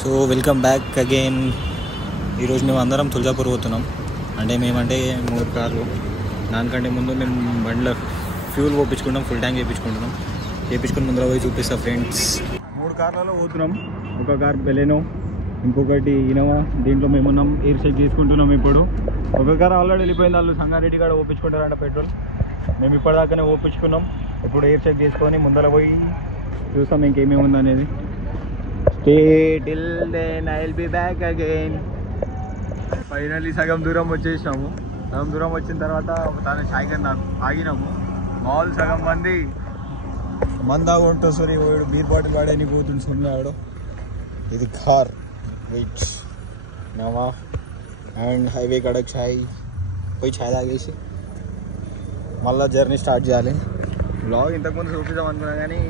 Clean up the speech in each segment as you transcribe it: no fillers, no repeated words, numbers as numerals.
So welcome back again. ఈరోజు మేము అందరం తులజాపూర్ పోతున్నాం. అంటే మేమంటే 3 కార్లు. దానికంటే ముందు మేము బండ్ల ఫ్యూల్ పోపించుకుంటాం, ఫుల్ ట్యాంక్ చేయించుకుని ముందర పోయి చూపిస్తా ఫ్రెండ్స్. 3 కార్లలో పోతున్నాం. ఒక కార్ బెలెనో, ఇంకొకటి ఇనోవా. దీంట్లో మేమున్నాం, ఎయిర్ చెక్ చేసుకుంటున్నాం. ఇప్పుడు ఒక కార్ ఆల్రెడీ వెళ్ళిపోయింది, వాళ్ళు సంగారెడ్డి కాడ ఓపించుకుంటారంట పెట్రోల్. మేము ఇప్పటిదాకానే ఓపించుకున్నాం. ఇప్పుడు ఎయిర్ చెక్ చేసుకొని ముందర పోయి చూస్తాం ఇంకేమేమి ఉందనేది. Stay till then, I'll be back again. Finally సగం దూరం వచ్చేసినాము. సగం దూరం వచ్చిన తర్వాత తను సాయిగా ఆగినాము. మాల్ సగం మంది ఆగుంటూ సరే వాడు బీర్ బాటిల్ వాడని పోతుంది సున్నాడు. ఇది కార్ వెయిట్ నవా అండ్ హైవే కడకు ఛాయ్ పోయి ఛాయ్ తాగేసి మళ్ళీ జర్నీ స్టార్ట్ చేయాలి. బ్లాగ్ ఇంతకుముందు చూపిద్దాం అనుకున్నా కానీ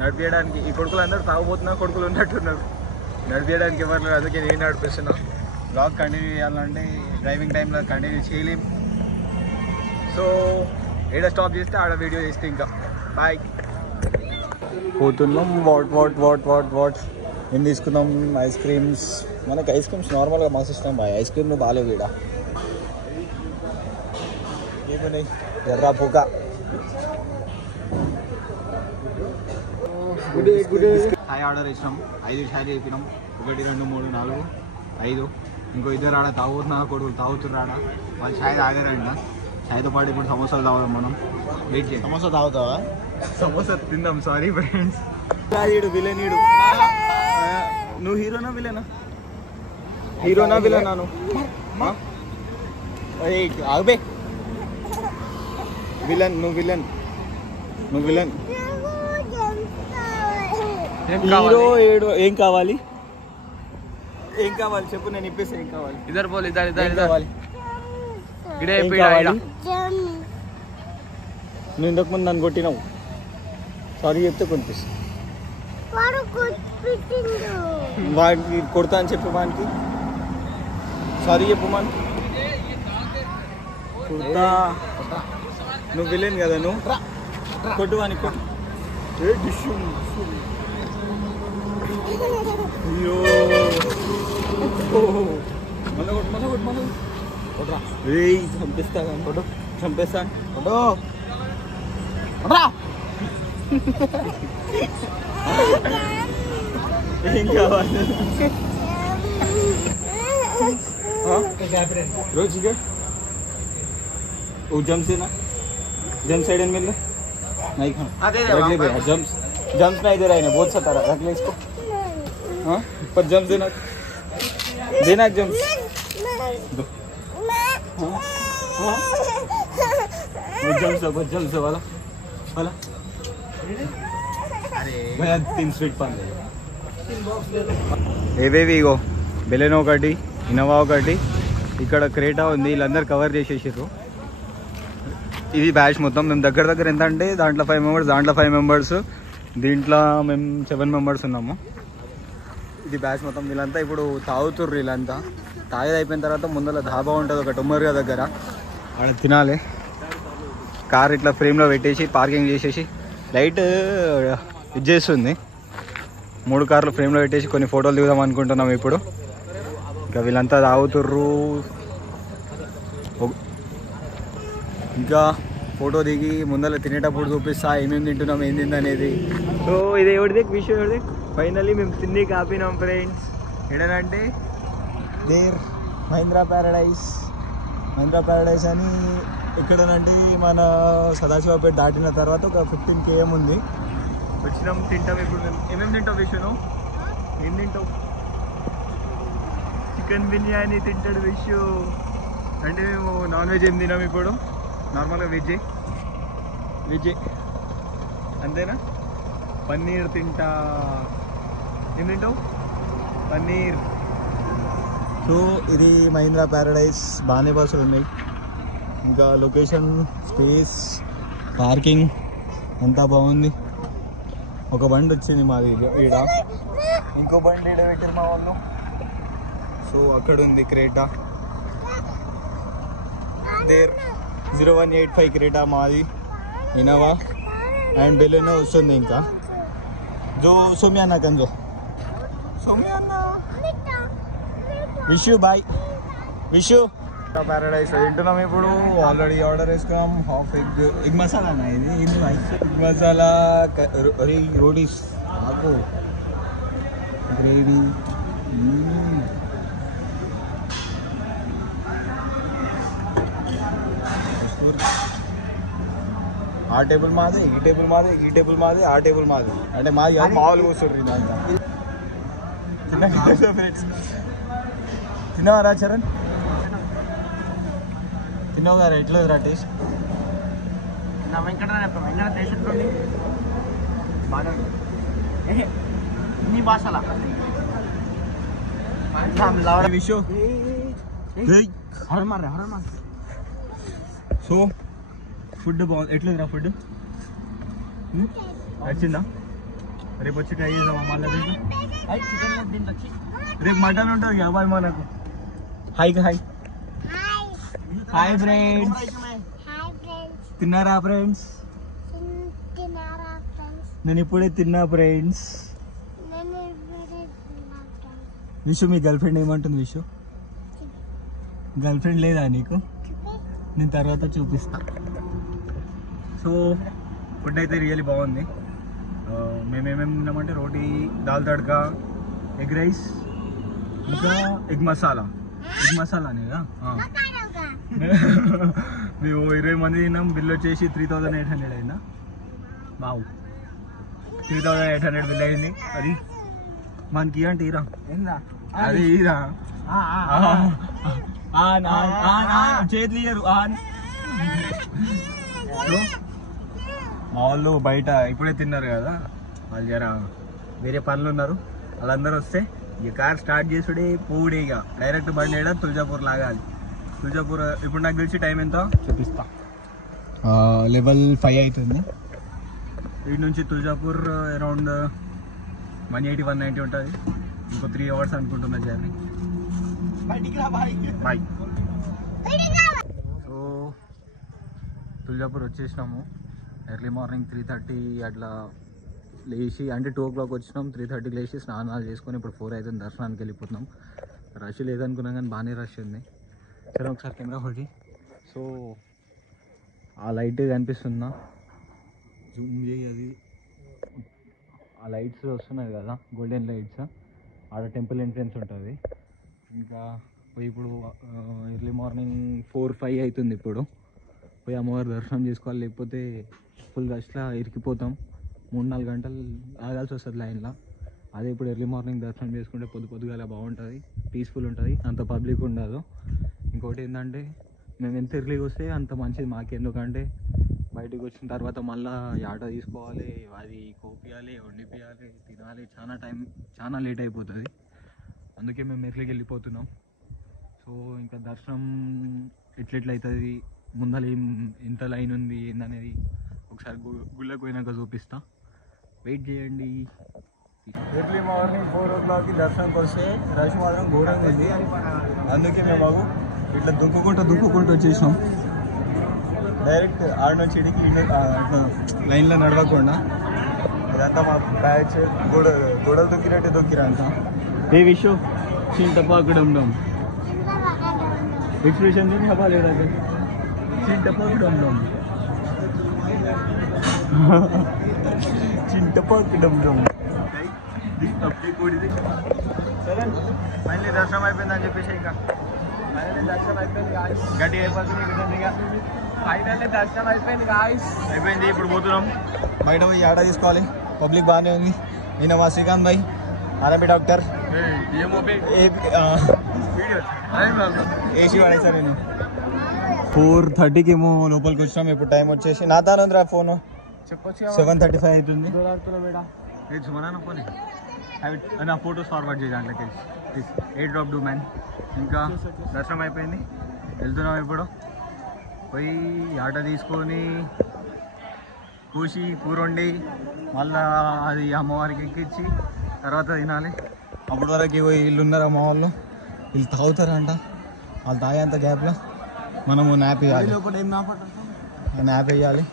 నడిపించడానికి ఈ కొడుకులు అందరూ తాగుపోతున్నా కొడుకులు ఉన్నట్టున్నారు. నడిపించడానికి ఎవరు లేరు, అందుకే నేను నడిపిస్తున్నా. బ్లాగ్ కంటిన్యూ చేయాలంటే డ్రైవింగ్ టైంలో కంటిన్యూ చేయలేం. సో ఏడ స్టాప్ చేస్తే ఆడ వీడియో చేస్తే ఇంకా బాయ్. పోతున్నాం. వాట్ ఏం తీసుకుందాం? Ice creams. మనకి ఐస్ క్రీమ్స్ నార్మల్గా మస్తు ఇష్టం బాయ్. ఐస్ క్రీమ్లు బాగాలేవు వీడ. ఏమున్నాయి? ఎర్రా పూక ఛాయ్ ఆర్డర్ ఇచ్చినాం. 5 ఛాయ్ చెప్పినాం. 1 2 3 4 5. ఇంకో ఇద్దరు ఆడ తాగుతున్నా కొడుకులు తాగుతున్నారా, వాళ్ళు ఛాయ్ తాగారంట. ఛాయ్తో పాటు ఇప్పుడు సమోసాలు తాగుదాం మనం. వెయిట్ చేయి. సమోసా తాగుతావా? సమోసా తిందాం. Sorry friends. విలనీడు. నువ్వు హీరోనా విలనా? హీరోనా విలనా? ఆగబే. విలన్. నువ్వు విలన్. హీరో ఏడు. ఏం కావాలి చెప్పు, నేను ఇప్పేసి. ఏం కావాలి? ఇద్దరు పోలు. ఇద్దరు కావాలి. నువ్వు ఇంతకుముందు నన్ను కొట్టినావు. సారీ చెప్తే కొనిపిస్తా. వాడికి కొడతా అని చెప్పు. వానికి సారీ చెప్పు. మన కొడతా. నువ్వు విలేను కదా, నువ్వు కొట్టు వానికి. కొట్టు. అయ్యో చంపేస్తా. ఏం కావాలి? రోజుగా जम्स है ना, जम्स साइड में मिल नहीं खाना रख ले भैया. जम्स नहीं दे रहा है ना, बहुत सता रहा. रख ले इसको. हाँ पर जम्स देना जम्स. जम्स वाला भैया 3 स्वीट पान दे. ఏవేవి ఇగో బెలెనో ఒకటి, ఇనోవా ఒకటి, ఇక్కడ క్రేటా ఉంది. వీళ్ళందరూ కవర్ చేసేసారు. ఇది బ్యాచ్ మొత్తం. మేము దగ్గర ఎంత అంటే దాంట్లో 5 మెంబర్స్, దాంట్లో 5 మెంబర్స్, దీంట్లో మేము 7 మెంబర్స్ ఉన్నాము. ఇది బ్యాచ్ మొత్తం. వీళ్ళంతా ఇప్పుడు తాగుతుర్రు. వీళ్ళంతా తాగేది అయిపోయిన తర్వాత ముందర ధాబా ఉంటుంది ఒకటి ఉమ్మర్గా దగ్గర, ఆడ తినాలి. కార్ ఇట్లా ఫ్రేమ్లో పెట్టేసి పార్కింగ్ చేసేసి లైట్ ఇది చేస్తుంది. 3 కార్లు ఫ్రేమ్లో పెట్టేసి కొన్ని ఫోటోలు దిగుదాం అనుకుంటున్నాం ఇప్పుడు. ఇంకా వీళ్ళంతా తాగుతుర్రు. ఇంకా ఫోటో దిగి ముందర తినేటప్పుడు చూపిస్తా ఏమేమి తింటున్నాం, ఏం తిందనేది. సో ఇది ఎవరిది విషయం ఎవరిది. ఫైనల్లీ మేము తిండి కాపినాం ఫ్రెండ్స్. ఎడనంటే దేర్ మహీంద్రా ప్యారడైస్ అని. ఎక్కడనంటే మన సదాశివపేట దాటిన తర్వాత ఒక 15 km ఉంది. వచ్చినాం, తింటాం. ఇప్పుడు ఏమేమి తింటావు విషయం? ఏం తింటావు? చికెన్ బిర్యానీ తింటాడు విషు. అంటే మేము నాన్ వెజ్ ఏం తినాం ఇప్పుడు, నార్మల్గా వెజ్ అంతేనా. పన్నీర్ తింటా. ఏం తింటావు? పన్నీర్. సో ఇది మహీంద్రా ప్యారడైస్. బాగానే బస్సులు ఉన్నాయి. ఇంకా లొకేషన్, స్పేస్, పార్కింగ్ అంతా బాగుంది. ఒక బండి వచ్చింది మాది ఈడ, ఇంకో బండి ఈడ పెట్టారు మా వాళ్ళు. సో అక్కడ ఉంది క్రేటా. 0185 క్రేటా మాది. इनोवा एंड बेलेनो वस्तुंदी इंका जो सोम्या नाकन जो విష్ బాయ్ విష్ ప్యారడైస్ తింటున్నాం ఇప్పుడు. ఆల్రెడీ ఆర్డర్ వేసుకున్నాం. హాఫ్ ఎగ్ మసాలా అన్న ఇది ఎగ్ మసాలా రోటీస్ ఆకు గ్రేవీ. ఆ టేబుల్ మాది, ఈ టేబుల్ మాది, ఈ టేబుల్ మాది, ఆ టేబుల్ మాది. అంటే మాది మామూలు కూర్చుండ్రు ఇదంతా. తిన్నావారా చరణ్? తిన్నావు గారు ఎట్లేదు రా టేస్ట్? సో ఫుడ్ బాగుంది. ఎట్లేదురా ఫుడ్? నచ్చిందా? రేపు వచ్చి ట్రై చేద్దామా మళ్ళీ? రేపు మటన్ ఉంటుంది కదా బాయ్ మనకు. Hi hi hi friends. తిన్నారా ఫ్రెండ్స్? నేను ఇప్పుడే తిన్నా ఫ్రెండ్స్. విషు మీ గర్ల్ ఫ్రెండ్ ఏమంటుంది? విషు గర్ల్ ఫ్రెండ్ లేదా నీకు? నేను తర్వాత చూపిస్తా. సో ఫుడ్ అయితే రియల్లీ బాగుంది. మేమేమేమి తిన్నామంటే రోటీ, దాల్ తడకా, ఎగ్ రైస్, ఇంకా ఎగ్ మసాలా. ఎగ్ మసాలానే కదా. మేము 20 మంది తిన్నాం. బిల్ వచ్చేసి 3800 అయిందా? బావు 3800 బిల్ అయింది. అది మనకి అంటే ఇరా అది ఇరా చేతులు ఇయ్యరు. మా వాళ్ళు బయట ఇప్పుడే తిన్నారు కదా, వాళ్ళు జర వేరే పనులు ఉన్నారు. వాళ్ళందరూ వస్తే ఈ కార్ స్టార్ట్ చేసుడే పోవుడే. ఇక డైరెక్ట్ బండి వేయడం తులజాపూర్ లాగాలి. తులజాపూర్ ఇప్పుడు నాకు తెలిసి టైం ఎంత చూపిస్తా. లెవెల్ 5 అవుతుంది. వీటి నుంచి తులజాపూర్ అరౌండ్ 180-190 ఉంటుంది. ఇంకో 3 అవర్స్ అనుకుంటున్నా జర్నీ. బాయ్. సో తులజాపూర్ వచ్చేసినాము. ఎర్లీ మార్నింగ్ 3:30 అట్లా లేచి, అంటే 2 o'clock వచ్చినాం. 3:30 లేచి స్నానాలు చేసుకొని ఇప్పుడు 4 అవుతుంది. దర్శనానికి వెళ్ళిపోతున్నాం. రష్ లేదనుకున్నాం కానీ బాగానే రష్ ఉంది. సరే ఒకసారి కెమెరా ఒకటి. సో ఆ లైట్ కనిపిస్తుందా? జూమ్ చేయి. అది ఆ లైట్స్ వస్తున్నాయి కదా, గోల్డెన్ లైట్స్. ఆడ టెంపుల్ ఎంట్రెన్స్ ఉంటుంది. ఇంకా పోయి ఇప్పుడు ఎర్లీ మార్నింగ్ 4-5 అవుతుంది. ఇప్పుడు పోయి అమ్మవారి దర్శనం చేసుకోవాలి. లేకపోతే ఫుల్ రష్లా ఇరికిపోతాం. 3-4 గంటలు ఆగాల్సి వస్తుంది లైన్లో. అదే ఇప్పుడు ఎర్లీ మార్నింగ్ దర్శనం చేసుకుంటే పొద్దుగాల బాగుంటుంది, పీస్ఫుల్ ఉంటుంది, అంత పబ్లిక్ ఉండదు. ఇంకోటి ఏంటంటే మేము ఎంత ఎర్లీగా వస్తే అంత మంచిది మాకు. ఎందుకంటే బయటకు వచ్చిన తర్వాత మళ్ళీ ఆట తీసుకోవాలి, అది కోపియాలి, వండిపియాలి, తినాలి, చాలా లేట్ అయిపోతుంది. అందుకే మేము ఎర్లీకి వెళ్ళిపోతున్నాం. సో ఇంకా దర్శనం ఎట్లెట్లయితుంది, ముందర ఎంత లైన్ ఉంది ఏందనేది ఒకసారి గుళ్ళకి పోయినాక చూపిస్తా. వెయిట్ చేయండి. ఎర్లీ మార్నింగ్ 4 o'clockకి దర్శనంకి వస్తే రష్ మాత్రం ఘోరంగా ఉంది. అందుకే మేము ఇట్లా దుక్కుకుంటూ వచ్చేసినాం. డైరెక్ట్ ఆడ నుంచి ఇడికి లైన్లో నడవకుండా. ఇదంతా మా బ్యాచ్ గొడవలు దొక్కినట్టు దొక్కిరా అంతా. ఏ విషయం చింతపాకడం ఎక్స్ప్రెషన్ చెప్పలేదా? చింతపాకడం సరే ఫైనలీ దర్శనం అయిపోయిందని చెప్పేసి ఇంకా దర్శనం అయిపోయింది గాయ్స్. గట్టిగా అయిపోతుంది ఇక ఫైనల్లీ దర్శనం అయిపోయింది గాయ్స్. అయిపోయింది. ఇప్పుడు పోతున్నాం. బయట పోయి ఆట తీసుకోవాలి. పబ్లిక్ బాగానే ఉంది. నేను మా శ్రీకాంత్ భాయ్, ఆర్ఎంపీ డాక్టర్, ఏసీ వాడేసా. నేను 4:30కి ఏమో లోపలికి వచ్చినాం. ఇప్పుడు టైం వచ్చేసి నా తానుందిరా ఫోను 7:35 అవుతుంది. నా ఫొటోస్ ఫార్వర్డ్ చేయాలి దాంట్లోకి ప్లీజ్. 8 drop do man. ఇంకా దర్శనం అయిపోయింది. వెళ్తున్నాం ఇప్పుడు. పోయి ఆట తీసుకొని కూసి కూరండి మళ్ళా అది అమ్మవారికి ఎక్కించి తర్వాత తినాలి. అప్పటి వరకు వీళ్ళు ఉన్నారు అమ్మ వాళ్ళు, వీళ్ళు తాగుతారంట. వాళ్ళు తాగేంత గ్యాప్లో మనము న్యాప్ వేయాలి. న్యాప్ వేయాలి.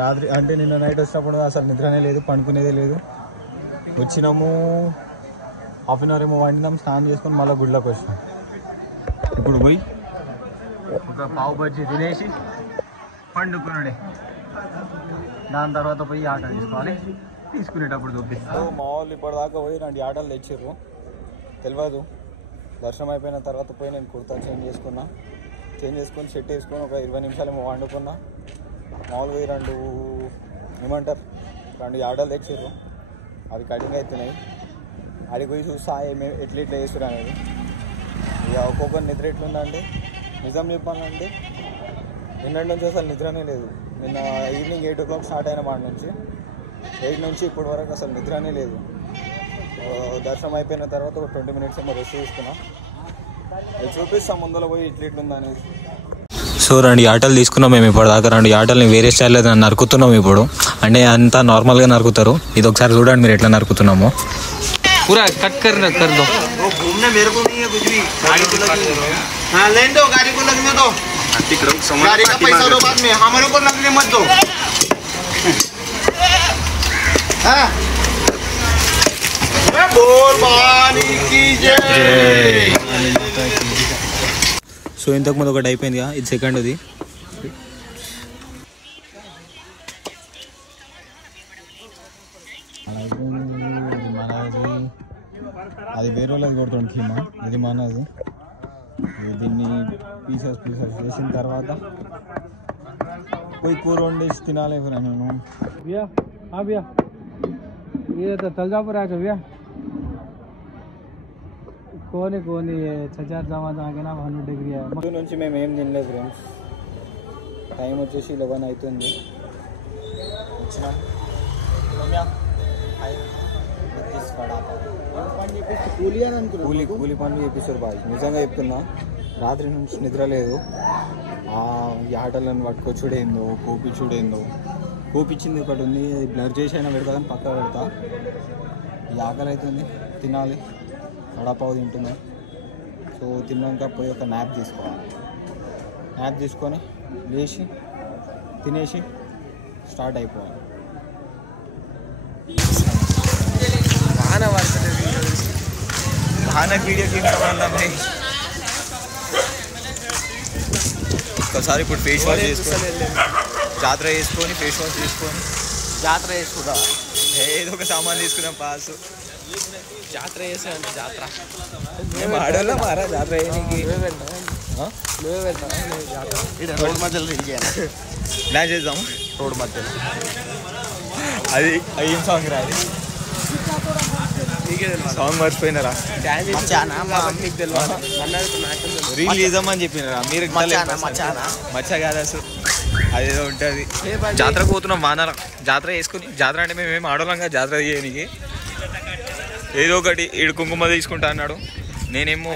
రాత్రి అంటే నిన్న నైట్ వచ్చినప్పుడు అసలు నిద్రనే లేదు, పండుకునేదే లేదు. వచ్చినాము హాఫ్ అన్ అవర్ ఏమో వండినాం, స్నానం చేసుకొని మళ్ళీ గుడిలోకి వచ్చినాం. ఇప్పుడు పోయి ఒక పావు బజ్జీ తినేసి పండుకున్నాడే. దాని తర్వాత పోయి ఆట తీసుకోవాలి, తీసుకునేటప్పుడు చూపిస్తాను. మా వాళ్ళు ఇప్పటిదాకా పోయి 2 ఆటలు తెచ్చిర్రు, తెలియదు. దర్శనం అయిపోయిన తర్వాత పోయి నేను కుర్తా చేంజ్ చేసుకొని సెట్ వేసుకొని ఒక 20 నిమిషాలు ఏమో వండుకున్నా. మామూలు పోయి 2 ఆటలు తెచ్చిర్రు, అవి కటింగ్ అవుతున్నాయి. అడిగి పోయి చూస్తా ఎట్లా చేస్తారు అనేది. ఇక ఒక్కొక్కరు నిద్ర ఎట్లుందంటే, నిజం చెప్పాలంటే నిన్నటి నుంచి అసలు నిద్రనే లేదు. నిన్న ఈవినింగ్ 8 o'clock స్టార్ట్ అయిన వాడి నుంచి 8 నుంచి ఇప్పటి వరకు అసలు నిద్రనే లేదు. దర్శనం అయిపోయిన తర్వాత ఒక 20 minutes ఏమో రెస్ట్ తీసుకున్నా. చూపిస్తాం ముందర పోయి ఇట్లుంది అనేది. సో 2 ఆటలు తీసుకున్నాం మేము ఇప్పటిదాకా. 2 ఆటల్ని వేరే స్టైల్లో నరుకుతున్నాం ఇప్పుడు. అంటే అంతా నార్మల్గా నరుకుతారు, ఇది ఒకసారి చూడండి మీరు ఎట్లా నరుకుతున్నామో. पूरा कट कर दो। वो घूमने मेरे को नहीं है कुछ भी, गाड़ी को लगी। हाँ लेने दो, गाड़ी को लगने दो, गाड़ी का पैसा दो बाद में, हमारे को लगने मत दो। हाँ बोल भवानी की जय। సో ఇంతకుముందు ఒకటి అయిపోయిందిగా, ఇది సెకండ్ది. అది వేరే వాళ్ళది కొడుతుంది కీమా, ఇది మనది. దీన్ని పీసెస్ చేసిన తర్వాత పోయి కూర వండేసి తినాలి. నేను भैया हाँ भैया ये तो तलजापुर आके भैया कोनी छचार जावा आगे ना 100 डिग्री है. ముందు నుంచి మేము ఏం తినలేదు ఫ్రెండ్స్. టైం వచ్చేసి 11 అవుతుంది. వచ్చినాం కూలి పనులు చేపిస్తారు బాగా. నిజంగా చెప్తున్నా, రాత్రి నుంచి నిద్ర లేదు. ఈ ఆటలను పట్టుకొచ్చుడేందో, కోపించింది ఒకటి ఉంది, అది బ్లర్ చేసి అయినా పెడతా కానీ పక్క పెడతా. ఈ ఆకలి అవుతుంది, తినాలి. వడాపావు తింటున్నాం. సో తిన్నాక పోయి ఒక న్యాప్ తీసుకోవాలి. న్యాప్ తీసుకొని లేచి తినేసి స్టార్ట్ అయిపోవాలి. ఒకసారి ఇప్పుడు ఫేస్ వాష్ చేసుకొని జాతర చేసుకొని జాతర చేసుకుంటా. ఏదో ఒక సామాన్ తీసుకున్నాం పాస్. జాతర చేసాను. జాతర మేము ఆడోళ్ళ మారా జాతర रोड मध्य డ్యాన్స్ చేద్దాము रोड मध्य అది ఏం సాంగ్ రా? అది సాంగ్ మర్చిపోయినారా? రీల్ చేద్దామని చెప్పినారా మీరు? మచ్చ కాదు అసలు, అదేదో ఉంటుంది. జాతరకు పోతున్నాం వానర. జాతర వేసుకుని, జాతర అంటే మేము ఏం ఆడోళ్ళం కదా జాతర చేయడానికి. ఏదో ఒకటి ఈడు కుంకుమ తీసుకుంటా అన్నాడు. నేనేమో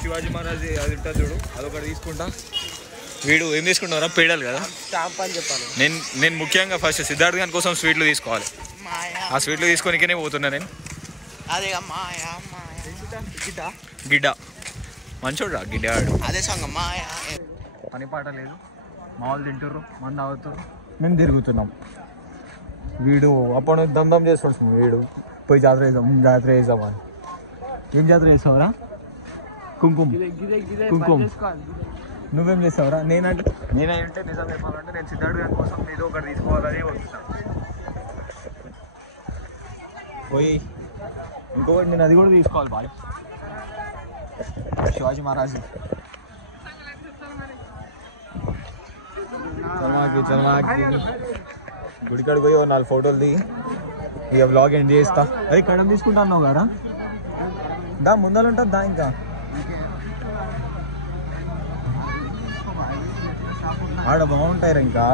శివాజీ మహారాజ్ అది ఉంటుంది చూడు, అదొకటి తీసుకుంటా. వీడు ఏం తీసుకుంటారా? పేడాలి కదా. నేను ముఖ్యంగా ఫస్ట్ సిద్ధార్థ్ గారి కోసం స్వీట్లు తీసుకోవాలి. ఆ స్వీట్లు తీసుకొనికనే పోతున్నా నేను. గిడ్డ మంచోడు గిడ్డ ఆడు. అదే సాంగ్ పని పాట లేదు, మా వాళ్ళు తింటుర్రు, మంది అవుతారు, మేము తిరుగుతున్నాం. వీడు అప్పుడు దమ్ చేస్తాడు. వీడు పోయి జాతర వేసామని. ఏం జాతర వేసావురా? కుంకుమ. నువ్వేం చేసావురా? నేనంటే నిజం చెప్పాలంటే నేను సిద్ధార్థ్ గారి కోసం ఏదో ఒకటి తీసుకోవాలని వస్తున్నాను. పోయి ఇంకొకటి నేను అది కూడా తీసుకోవాలి. బాయ్ శివాజీ మహారాజ్. చల్మాకి గుడికాడికి పోయి 4 ఫోటోలు దిగి ఇక బ్లాగ్ ఎండ్ చేస్తా. అది కడం తీసుకుంటా అన్నావు కదా, దా ముందర ఉంటుంది దా. ఇంకా ఆడ బాగుంటాయి ఇంకా.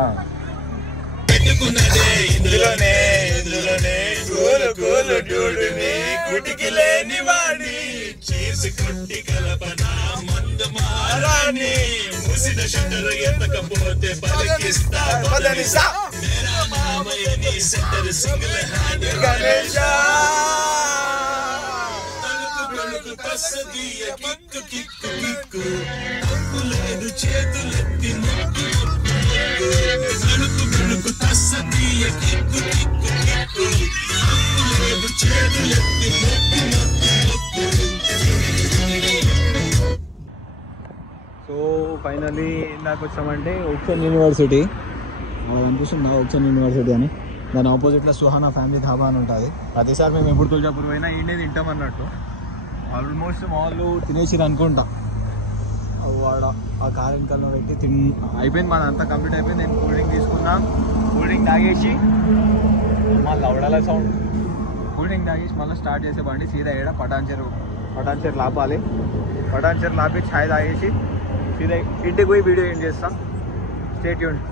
చేతులెత్తి ఫైనల్లీ ఇందాక వచ్చామంటే ఓక్సన్ యూనివర్సిటీ, అలా కనిపిస్తుందా ఓక్సన్ యూనివర్సిటీ అని. దాని ఆపోజిట్లో సుహానా ఫ్యామిలీ ధాబా అని ఉంటుంది. ప్రతిసారి మేము ఎప్పుడు తులజాపూర్ పోయినా ఈయనే తింటాం అన్నట్టు. ఆల్మోస్ట్ మా వాళ్ళు తినేసిరు అనుకుంటా. వాడ ఆ కార్ వెనకాల పెట్టి అయిపోయింది, మనదంతా కంప్లీట్ అయిపోయింది. నేను కూల్ డ్రింక్ తీసుకున్నాం, కూల్ డ్రింక్ తాగేసి మళ్ళీ లవడాల సౌండ్, కూల్ డ్రింక్ తాగేసి మళ్ళీ స్టార్ట్ చేసే బండి సీదా ఏడ పటాన్చేరు లాపాలి. పటాన్చేరు లాపి ఛాయ్ తాగేసి సీదా ఇంటికి పోయి వీడియో ఏం చేస్తా. Stay tuned.